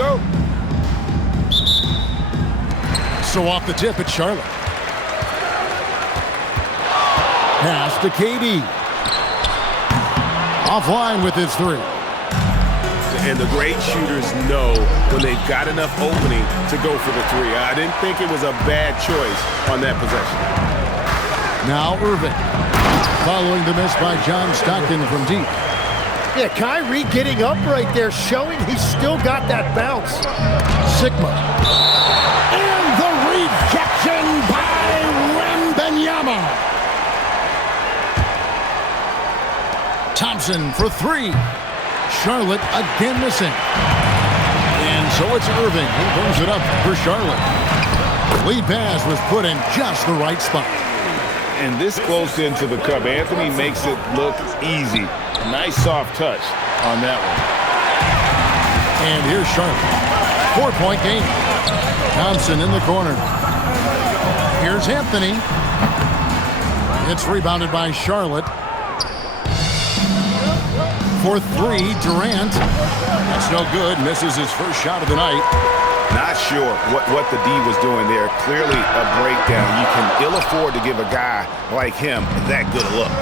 go. So off the tip, it's Charlotte. Pass to KD. Offline with his three. And the great shooters know when they've got enough opening to go for the three. I didn't think it was a bad choice on that possession. Now Irving. Following the miss by John Stockton from deep. Yeah, Kyrie getting up right there, showing he's still got that bounce. Sigma. And the rejection by Wembanyama. Thompson for three. Charlotte again missing. And so it's Irving who brings it up for Charlotte. Lead pass was put in just the right spot. And this close into the cup, Anthony makes it look easy. Nice soft touch on that one. And here's Charlotte. 4-point game. Thompson in the corner. Here's Anthony. It's rebounded by Charlotte. For three, Durant. That's no good. Misses his first shot of the night. Not sure what the D was doing there. Clearly a breakdown. You can ill afford to give a guy like him that good a look.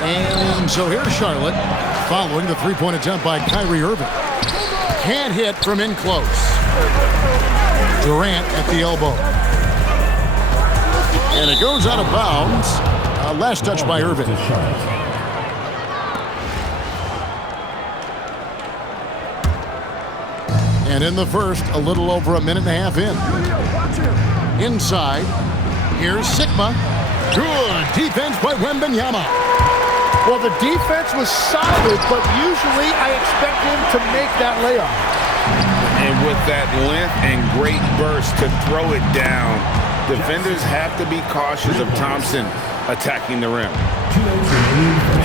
And so here's Charlotte following the three-point attempt by Kyrie Irving. Can't hit from in close. Durant at the elbow. And it goes out of bounds. Last touch by Irving. And in the first, a little over a minute and a half in. Inside, here's Sigma. Good defense by Wembanyama. Well, the defense was solid, but usually I expect him to make that layup. And with that length and great burst to throw it down, defenders have to be cautious of Thompson attacking the rim.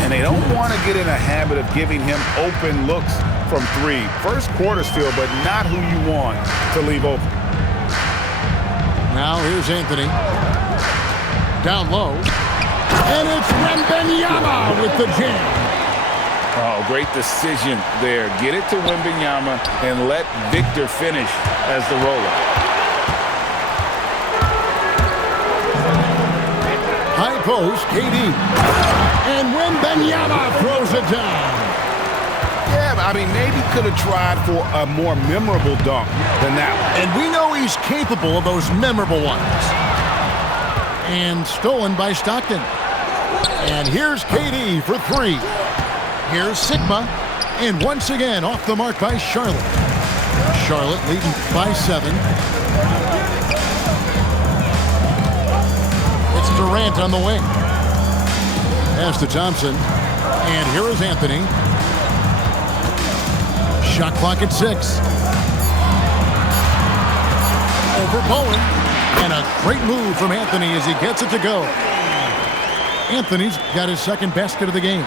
And they don't want to get in a habit of giving him open looks from three. First quarter still, but not who you want to leave open. Now here's Anthony. Down low. And it's Wembanyama with the jam. Oh, great decision there. Get it to Wembanyama and let Victor finish as the roller. High post, KD. And Wembanyama throws it down. Yeah, I mean, maybe could have tried for a more memorable dunk than that one. And we know he's capable of those memorable ones. And stolen by Stockton. And here's KD for three. Here's Sigma. And once again, off the mark by Charlotte. Charlotte leading by 7. It's Durant on the wing. Pass to Thompson. And here is Anthony. Shot clock at 6. Over Bowen. And a great move from Anthony as he gets it to go. Anthony's got his second basket of the game.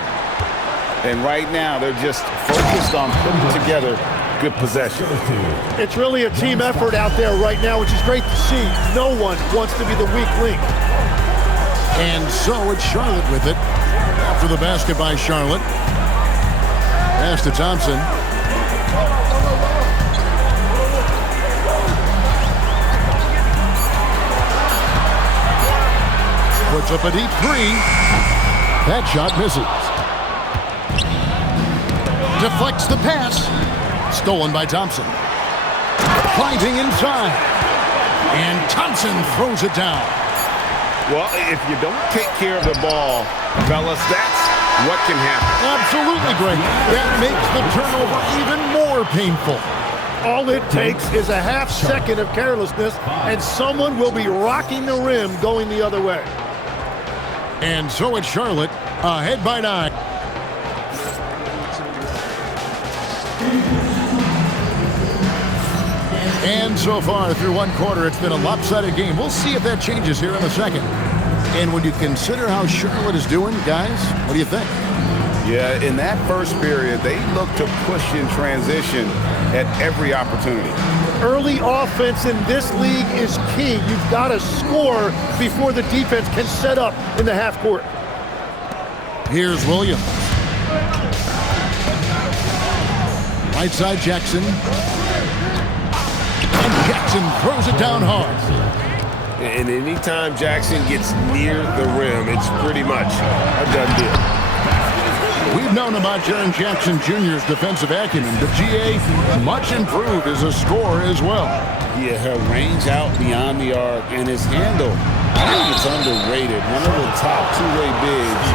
And right now, they're just focused on putting together good possession. It's really a team effort out there right now, which is great to see. No one wants to be the weak link. And so it's Charlotte with it. After the basket by Charlotte. Pass to Thompson. Puts up a deep three. That shot misses. Deflects the pass. Stolen by Thompson. Finding inside. And Thompson throws it down. Well, if you don't take care of the ball, fellas, that's what can happen. Absolutely great. That makes the turnover even more painful. All it takes is a half second of carelessness, and someone will be rocking the rim going the other way. And so it's Charlotte, ahead by 9. And so far through one quarter, it's been a lopsided game. We'll see if that changes here in the second. And when you consider how Charlotte is doing, guys, what do you think? Yeah, in that first period, they looked to push in transition at every opportunity. Early offense in this league is key. You've got to score before the defense can set up in the half court. Here's Williams. Right side Jackson. Jackson throws it down hard. And anytime Jackson gets near the rim, it's pretty much a done deal. We've known about Jaren Jackson Jr.'s defensive acumen, but GA much improved as a scorer as well. Yeah, her range out beyond the arc and his handle, I think it's underrated. One of the top two-way bigs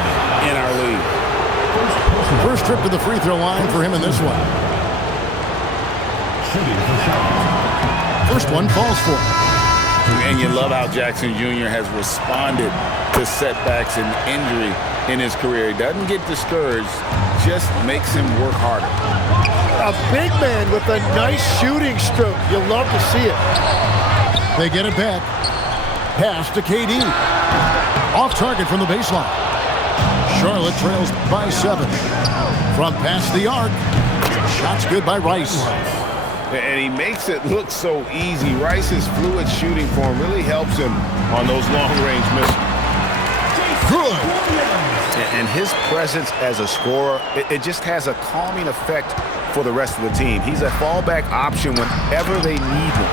in our league. First trip to the free throw line for him in this one. First one falls for him. And you love how Jackson Jr. has responded to setbacks and injury in his career. He doesn't get discouraged, just makes him work harder. A big man with a nice shooting stroke. You'll love to see it. They get it back. Pass to KD. Off target from the baseline. Charlotte trails by 7. From past the arc. Shot's good by Rice. And he makes it look so easy. Rice's fluid shooting form really helps him on those long-range misses. Good. And his presence as a scorer, it just has a calming effect for the rest of the team. He's a fallback option whenever they need him.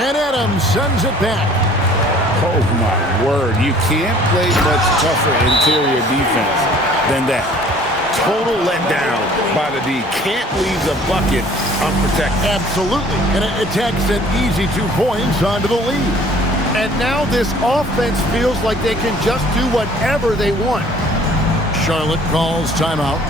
And Adams sends it back. Oh, my word. You can't play much tougher interior defense than that. Total letdown by the D. Can't leave the bucket unprotected. Absolutely. And it attacks an easy 2 points onto the lead. And now this offense feels like they can just do whatever they want. Charlotte calls timeout.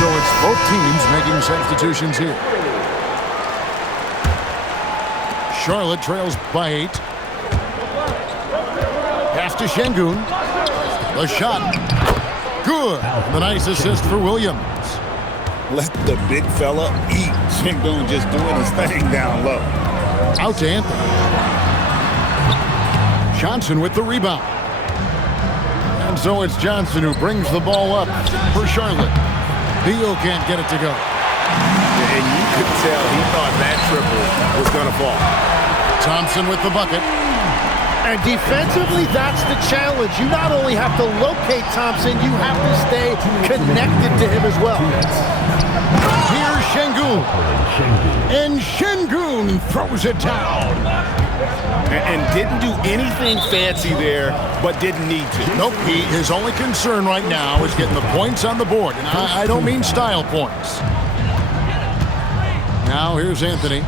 So it's both teams making substitutions here. Charlotte trails by 8. Pass to Şengün. The shot. Good. The nice assist for Williams. Let the big fella eat. Şengün just doing his thing down low. Out to Anthony. Johnson with the rebound. And so it's Johnson who brings the ball up for Charlotte. Beal can't get it to go. And you could tell he thought that triple was going to fall. Thompson with the bucket. And defensively, that's the challenge. You not only have to locate Thompson, you have to stay connected to him as well. Here's Şengün. And Şengün throws it down. And didn't do anything fancy there, but didn't need to. Nope, his only concern right now is getting the points on the board. And I don't mean style points. Now here's Anthony.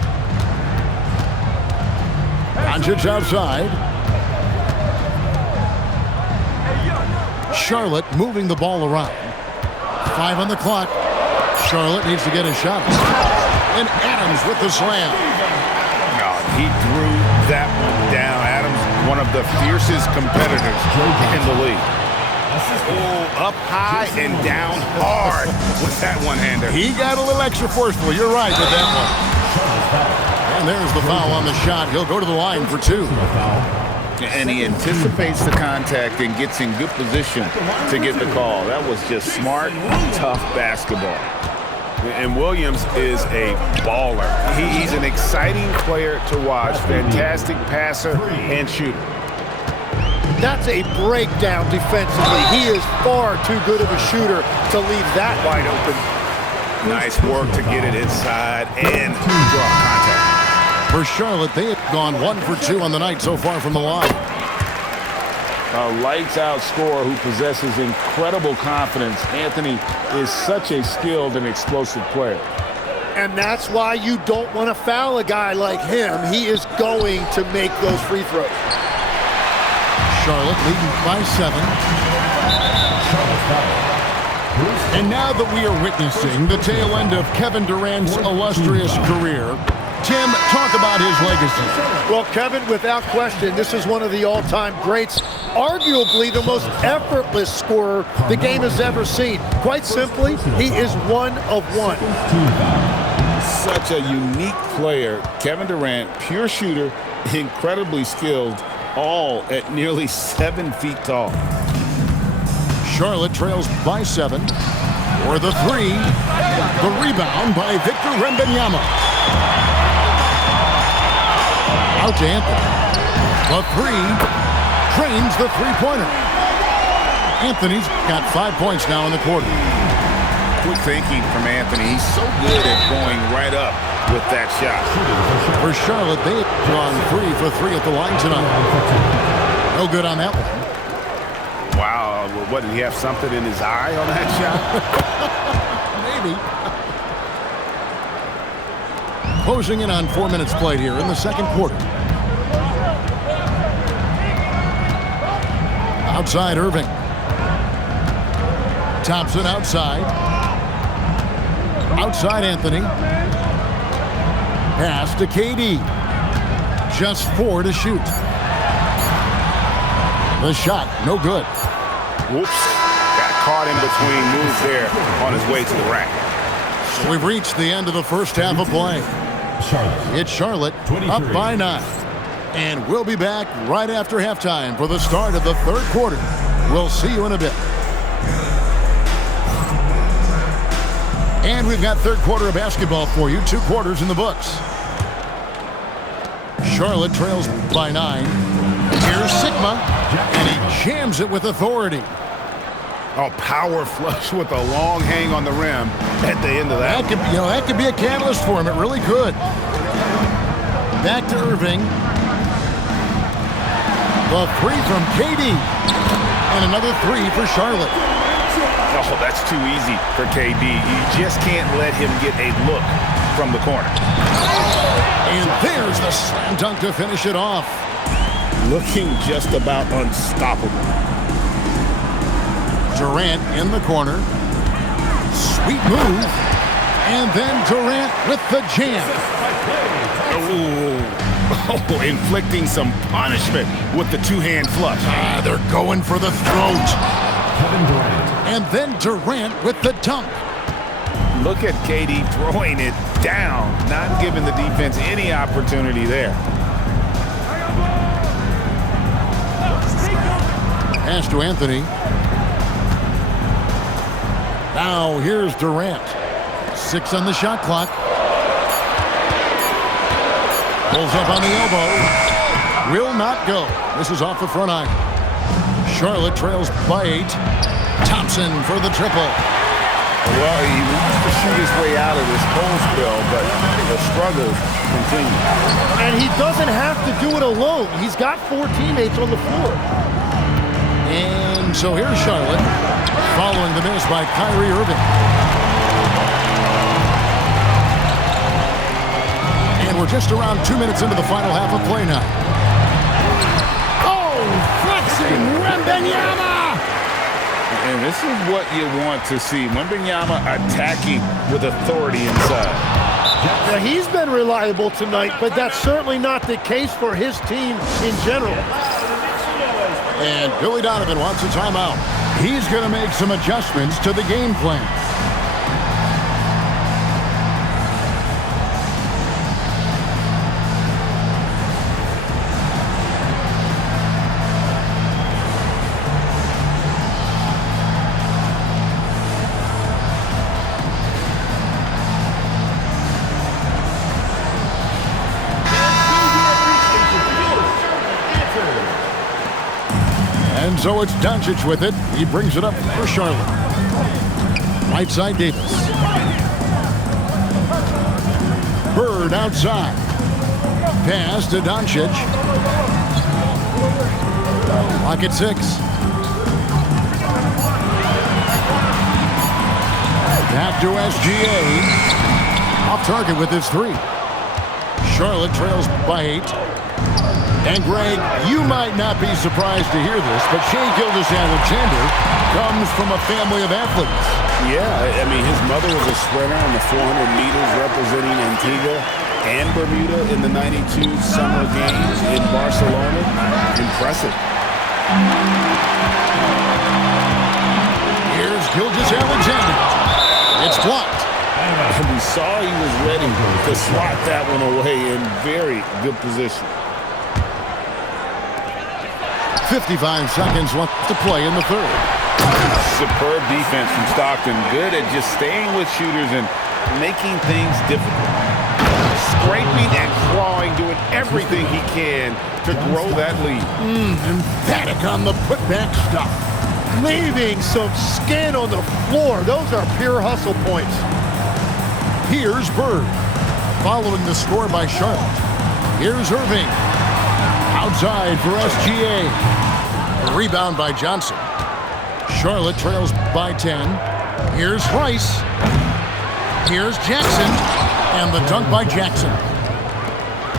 Doncic outside. Charlotte moving the ball around. 5 on the clock. Charlotte needs to get a shot. And Adams with the slam. God, he drew that one down. Adams, one of the fiercest competitors in the league. Oh, up high and down hard with that one-hander. He got a little extra forceful. You're right with that one. And there's the foul on the shot. He'll go to the line for 2. And he anticipates the contact and gets in good position to get the call. That was just smart, tough basketball. And Williams is a baller. He's an exciting player to watch. Fantastic passer and shooter. That's a breakdown defensively. He is far too good of a shooter to leave that wide open. Nice work to get it inside and draw contact. For Charlotte, they have gone 1 for 2 on the night so far from the line. A lights-out scorer who possesses incredible confidence. Anthony is such a skilled and explosive player. And that's why you don't want to foul a guy like him. He is going to make those free throws. Charlotte leading by 7. And now that we are witnessing the tail end of Kevin Durant's illustrious career, Tim, talk about his legacy. Well, Kevin, without question, this is one of the all-time greats, arguably the most effortless scorer the game has ever seen. Quite simply, he is one of one. Such a unique player. Kevin Durant, pure shooter, incredibly skilled, all at nearly 7 feet tall. Charlotte trails by 7. For the 3, the rebound by Victor Wembanyama. Out to Anthony. The three. Drains the three-pointer. Anthony's got 5 points now in the quarter. Quick thinking from Anthony. He's so good at going right up with that shot. For Charlotte, they have gone 3 for 3 at the line tonight. No good on that one. Wow. What, did he have something in his eye on that shot? Maybe. Closing in on 4 minutes played here in the second quarter. Outside Irving. Thompson outside. Outside Anthony. Pass to KD. Just 4 to shoot. The shot, no good. Whoops. Got caught in between moves there on his way to the rack. So we've reached the end of the first half of play. It's Charlotte up by 9. And we'll be back right after halftime for the start of the third quarter. We'll see you in a bit. And we've got third quarter of basketball for you. 2 quarters in the books. Charlotte trails by 9. Here's Sigma, and he jams it with authority. Oh, power flush with a long hang on the rim at the end of that. That could be a catalyst for him. It really could. Back to Irving. The 3 from KD. And another 3 for Charlotte. Oh, that's too easy for KD. You just can't let him get a look from the corner. And there's the slam dunk to finish it off. Looking just about unstoppable. Durant in the corner. Sweet move. And then Durant with the jam. Oh, inflicting some punishment with the two-hand flush. They're going for the throat. And then Durant with the dunk. Look at KD throwing it down, not giving the defense any opportunity there. Pass to Anthony. Now here's Durant. 6 on the shot clock. Pulls up on the elbow. Will not go. This is off the front iron. Charlotte trails by 8. Thompson for the triple. Well, he wants to shoot his way out of this cold spell, but the struggles continue. And he doesn't have to do it alone. He's got 4 teammates on the floor. And so here's Charlotte, following the miss by Kyrie Irving. And we're just around 2 minutes into the final half of play now. Oh, flexing Wembanyama! And this is what you want to see. Wembanyama attacking with authority inside. Now, he's been reliable tonight, but that's certainly not the case for his team in general. And Billy Donovan wants a timeout. He's going to make some adjustments to the game plan. And so it's Doncic with it. He brings it up for Charlotte. Right side Davis. Bird outside. Pass to Doncic. Clock at 6. Back to SGA. Off target with his 3. Charlotte trails by 8. And Greg, you might not be surprised to hear this, but Shai Gilgeous-Alexander comes from a family of athletes. Yeah, I mean, his mother was a sprinter on the 400 meters representing Antigua and Bermuda in the 92 Summer Games in Barcelona. Impressive. Here's Gilgeous-Alexander. It's blocked. We saw he was ready to slot that one away in very good position. 55 seconds left to play in the third. Superb defense from Stockton. Good at just staying with shooters and making things difficult. scraping and clawing, doing everything he can to grow that lead. Emphatic on the putback stop. Leaving some skin on the floor. Those are pure hustle points. Here's Bird. Following the score by Charlotte. Here's Irving. Outside for SGA. Rebound by Johnson. Charlotte trails by 10. Here's Rice. Here's Jackson. And the dunk by Jackson.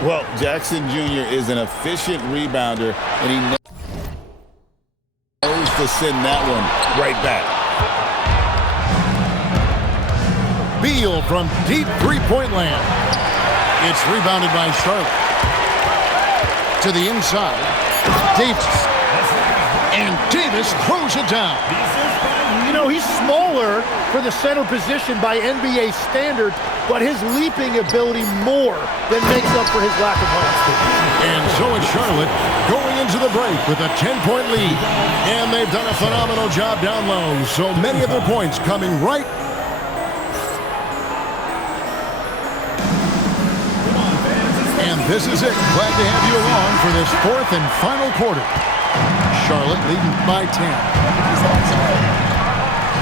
Well, Jackson Jr. is an efficient rebounder, and he knows to send that one right back. Beal from deep three-point land. It's rebounded by Charlotte. To the inside. Davis. And Davis throws it down. You know, he's smaller for the center position by NBA standards, but his leaping ability more than makes up for his lack of height. And so it's Charlotte going into the break with a 10-point lead. And they've done a phenomenal job down low. So many of their points coming right. And this is it. Glad to have you along for this fourth and final quarter. Charlotte leading by 10.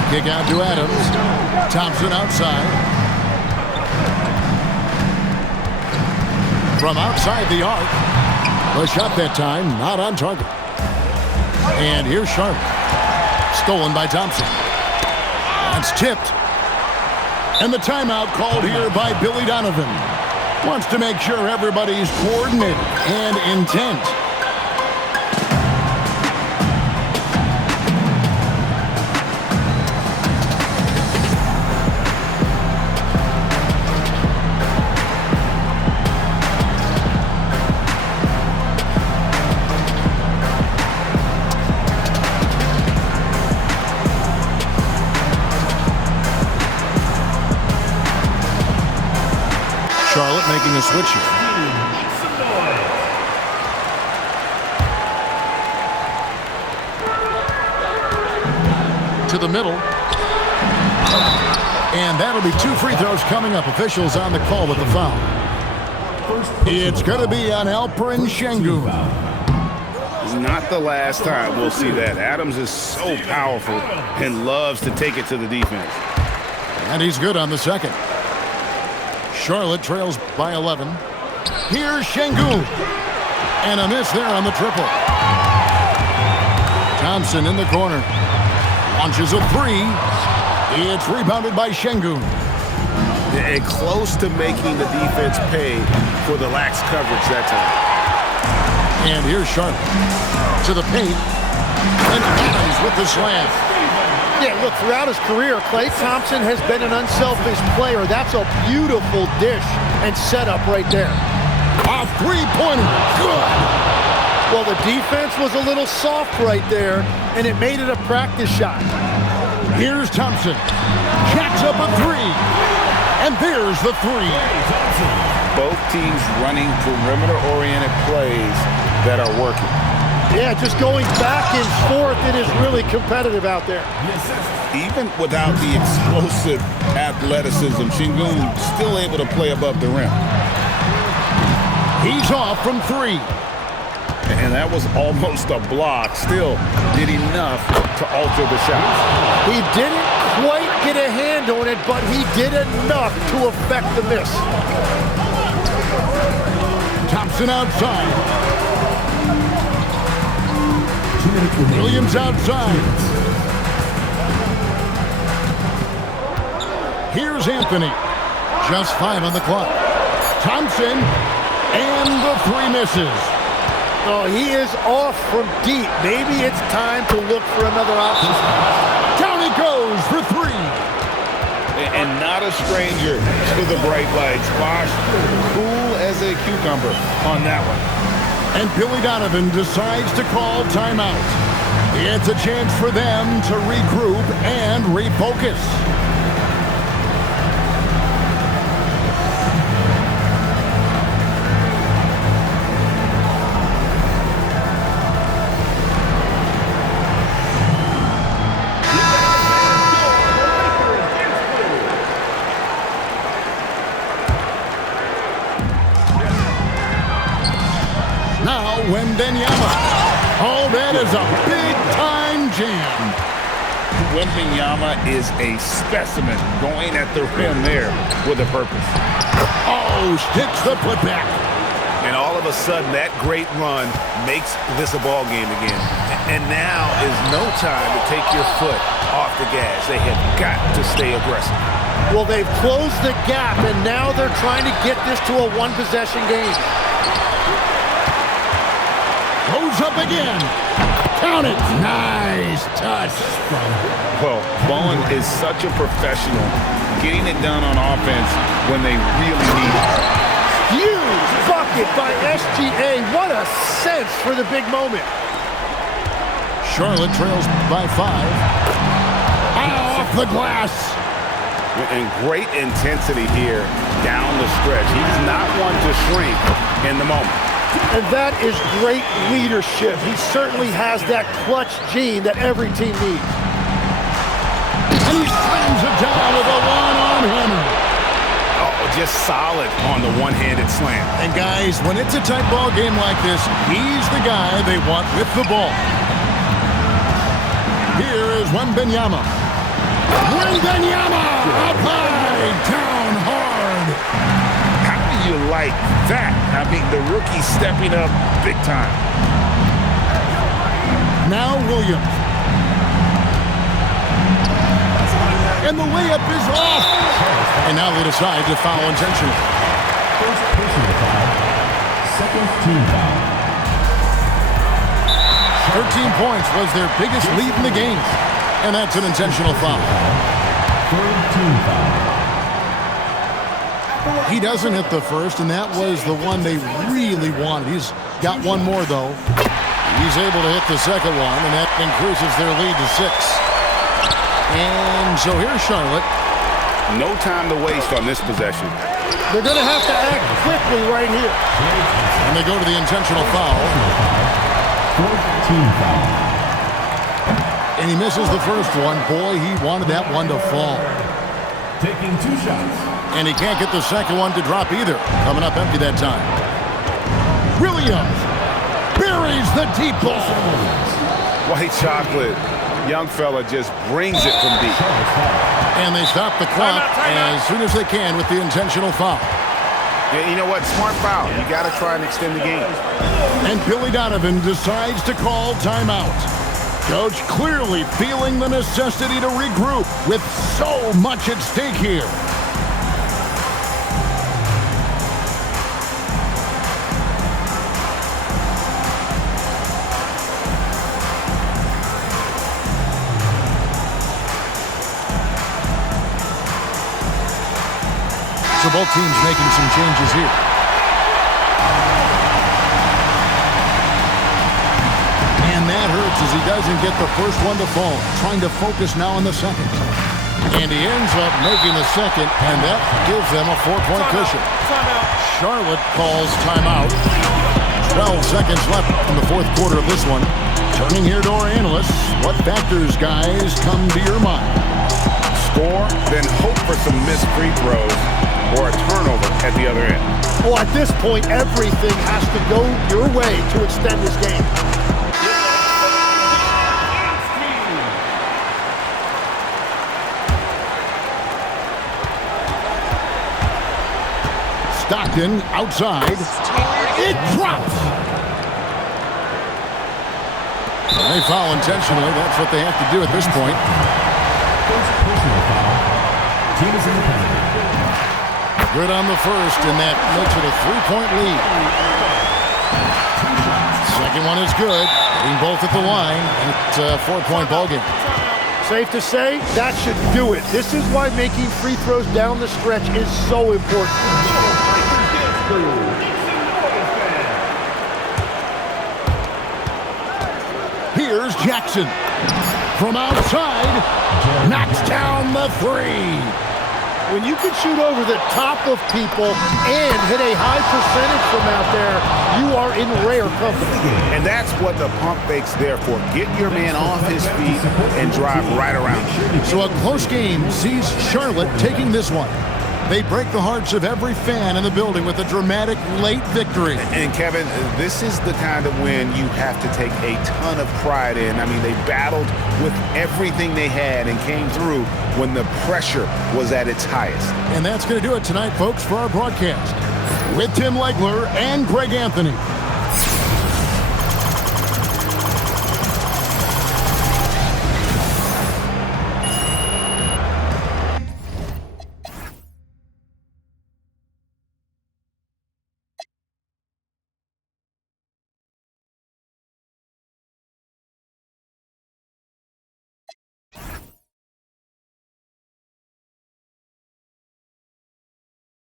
Kick out to Adams. Thompson outside. From outside the arc. The shot that time not on target. And here's Charlotte. Stolen by Thompson. That's tipped. And the timeout called here by Billy Donovan. Wants to make sure everybody's coordinated and intent. Charlotte making a switch here. To the middle. And that'll be 2 free throws coming up. Officials on the call with the foul. It's going to be on Alperen Sengun. Not the last time we'll see that. Adams is so powerful and loves to take it to the defense. And he's good on the second. Charlotte trails by 11. Here's Sengun. And a miss there on the triple. Thompson in the corner. Launches a three. It's rebounded by Sengun. And close to making the defense pay for the lax coverage that time. And here's Charlotte. To the paint. And Adams with the slam. Yeah, look, throughout his career, Klay Thompson has been an unselfish player. That's a beautiful dish and setup right there. A three-pointer. Good. Well, the defense was a little soft right there, and it made it a practice shot. Here's Thompson. Jacks up a three. And there's the three. Both teams running perimeter-oriented plays that are working. Yeah, just going back and forth, it is really competitive out there. Even without the explosive athleticism, Sengun still able to play above the rim. He's off from three. And that was almost a block. Still did enough to alter the shot. He didn't quite get a hand on it, but he did enough to affect the miss. Thompson outside. Williams outside. Here's Anthony. Just 5 on the clock. Thompson. And the three misses. Oh, he is off from deep. Maybe it's time to look for another option. Down he goes for three. And not a stranger to the bright lights. Bosh, cool as a cucumber on that one. And Billy Donovan decides to call timeout. It's a chance for them to regroup and refocus. Now Wembenyama. Oh, that is a big-time jam. Wembenyama is a specimen going at the rim there with a purpose. Oh, sticks the putback. And all of a sudden, that great run makes this a ball game again. And now is no time to take your foot off the gas. They have got to stay aggressive. Well, they've closed the gap, and now they're trying to get this to a one-possession game. Goes up again. Count it. Nice touch. Well, Bowen is such a professional, getting it done on offense when they really need it. Huge bucket by SGA. What a sense for the big moment. Charlotte trails by 5. Off the glass. And great intensity here down the stretch. He does not want to shrink in the moment. And that is great leadership. He certainly has that clutch gene that every team needs. And he slams it down with a one-arm hammer. Oh, just solid on the one-handed slam. And guys, when it's a tight ball game like this, he's the guy they want with the ball. Here is Wembenyama. Wembenyama! Up high, down hard. How do you like that? I mean, the rookie stepping up big time. Now Williams. And the layup is off. And now they decide to foul intentionally. First personal foul. Second team foul. 13 points was their biggest lead in the game. And that's an intentional foul. Third team foul. He doesn't hit the first, and that was the one they really wanted. He's got one more, though. He's able to hit the second one, and that increases their lead to 6. And so here's Charlotte. No time to waste on this possession. They're going to have to act quickly right here. And they go to the intentional foul. Fourth team foul. And he misses the first one. Boy, he wanted that one to fall. Taking 2 shots. And he can't get the second one to drop either. Coming up empty that time. Williams buries the deep ball. White chocolate. Young fella just brings it from deep. And they stop the clock as soon as they can with the intentional foul. Yeah, you know what? Smart foul. You got to try and extend the game. And Billy Donovan decides to call timeout. Coach clearly feeling the necessity to regroup with so much at stake here. So both teams making some changes here. And that hurts as he doesn't get the first one to fall. Trying to focus now on the second. And he ends up making the second, and that gives them a 4-point cushion. Charlotte calls timeout. 12 seconds left in the fourth quarter of this one. Turning here to our analysts, what factors, guys, come to your mind? Score, then hope for some missed free throws or a turnover at the other end. Well, at this point, everything has to go your way to extend this game. Stockton outside. It drops. They foul intentionally. That's what they have to do at this point. First personal foul. Team is independent. Good on the first, and that makes it a 3-point lead. Second one is good. Getting both at the line, and it's a 4-point ballgame. Safe to say, that should do it. This is why making free throws down the stretch is so important. Here's Jackson. From outside, knocks down the 3. When you can shoot over the top of people and hit a high percentage from out there, you are in rare company. And that's what the pump fake's there for. Get your man off his feet and drive right around him. So a close game sees Charlotte taking this one. They break the hearts of every fan in the building with a dramatic late victory. And Kevin, this is the kind of win you have to take a ton of pride in. I mean, they battled with everything they had and came through when the pressure was at its highest. And that's going to do it tonight, folks, for our broadcast. With Tim Legler and Greg Anthony.